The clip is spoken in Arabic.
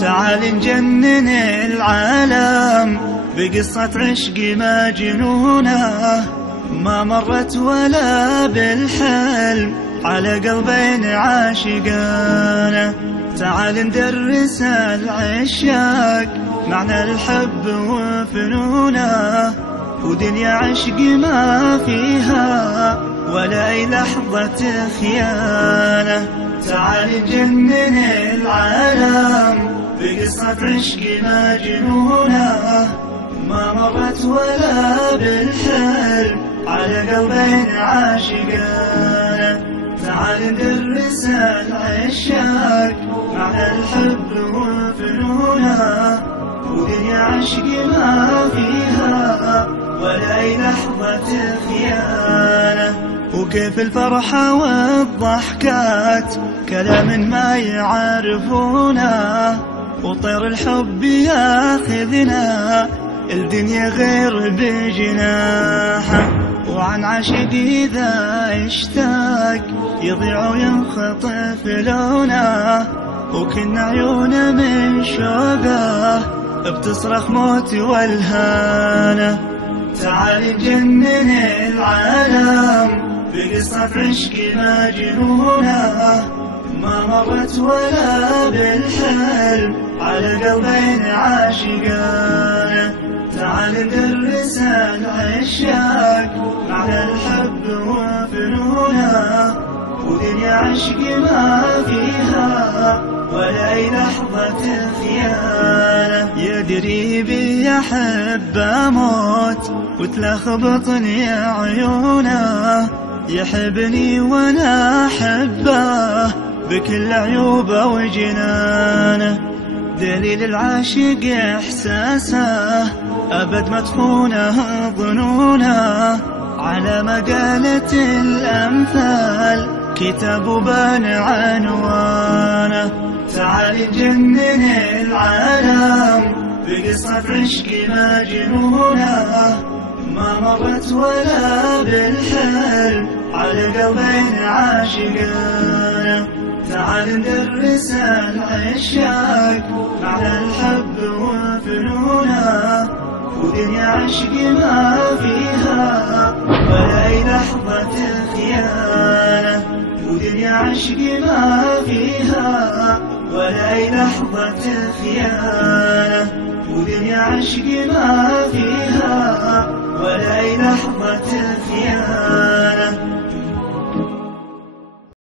تعال نجنن العالم بقصة عشق مجنونة ما مرت ولا بالحلم على قلبين عاشقانه. تعال ندرس العشاق معنى الحب وفنونه، ودنيا عشق ما فيها ولا أي لحظة خيانة. تعال نجنن العالم بقصة عشق مجنونة ما مرت ولا بالحلم على قلبين عاشقانه. تعال ندرس العشاق معنى الحب وفنونه، ودنيا عشق ما فيها ولا أي لحظة خيانة. وكيف الفرحة والضحكات كلام ما يعرفونه، وطير الحب ياخذنا الدنيا غير بجناحه. وعن عاشق إذا اشتاق يضيع وينخطف لونه، وكن عيونه من شوقه بتصرخ موت والهانه. تعال نجنن العالم بقصة عشق مجنونة ما مرت ولا بالحلم على قلبين عاشقانه. تعال ندرس العشاق معنى الحب وفنونه، ودنيا عشق ما فيها ولا أي لحظة خيانة. يا دريبي أحب أموت وتلخبطني عيونه، يحبني وأنا أحبه بكل عيوبه وجنانه. دليل العاشق إحساسه أبد ما تخونه ظنونه، على مقالة الأمثال كتاب بان عنوانه. تعال نجنن العالم بقصة عشق مجنونة ما مرت ولا بالحلم على قلبين عاشقانه. تعال ندرس العشاق معنى الحب وفنونه، ودنيا عشق ما فيها ولا أي لحظة خيانة. ودنيا عشق ما فيها ولا أي لحظة خيانة. ودنيا عشق ما فيها ولا أي لحظة خيانة.